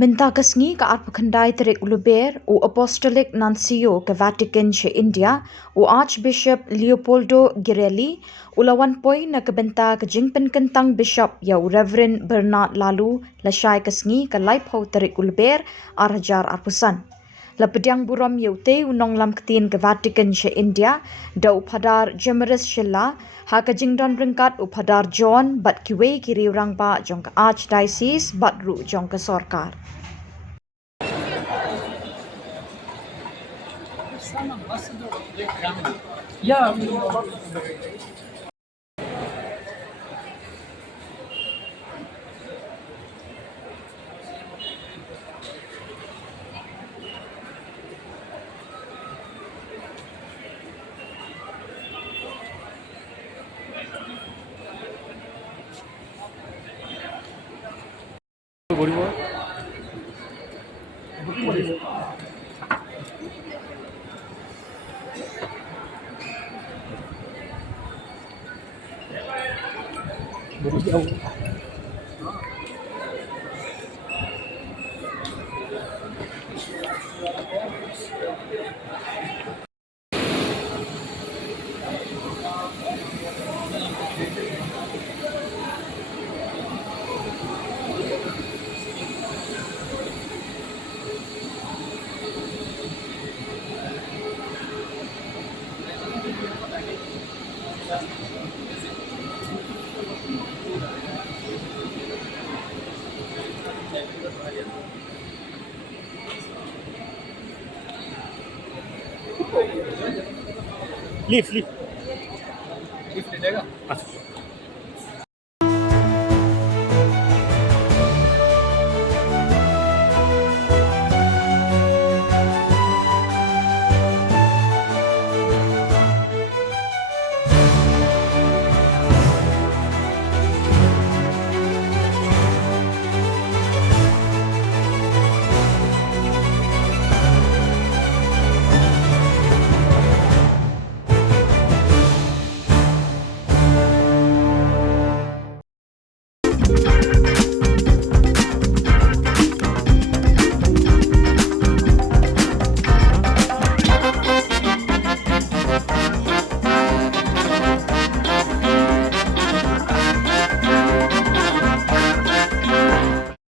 Bynta kasngi ka arpakhandai terik uluber u Apostolic Nuncio ke Vatican che India u Archbishop Leopoldo Girelli ulawan poi na kebenta ke Jingpynkyntang Bishop ya u Reverend Bernard Lalu lashai kasngi ke laipau terik uluber arhajar arpusan. Lapediang buram yaute unong lam ketin ke Vatican che India da upadar Gemeris Shilla ha ke jingdon ringkat upadar John bat kiwe kiri urang ba jong ke Archdiocese bat ru jong ke sorkar. Yeah. Leave. Leave ले जाएगा।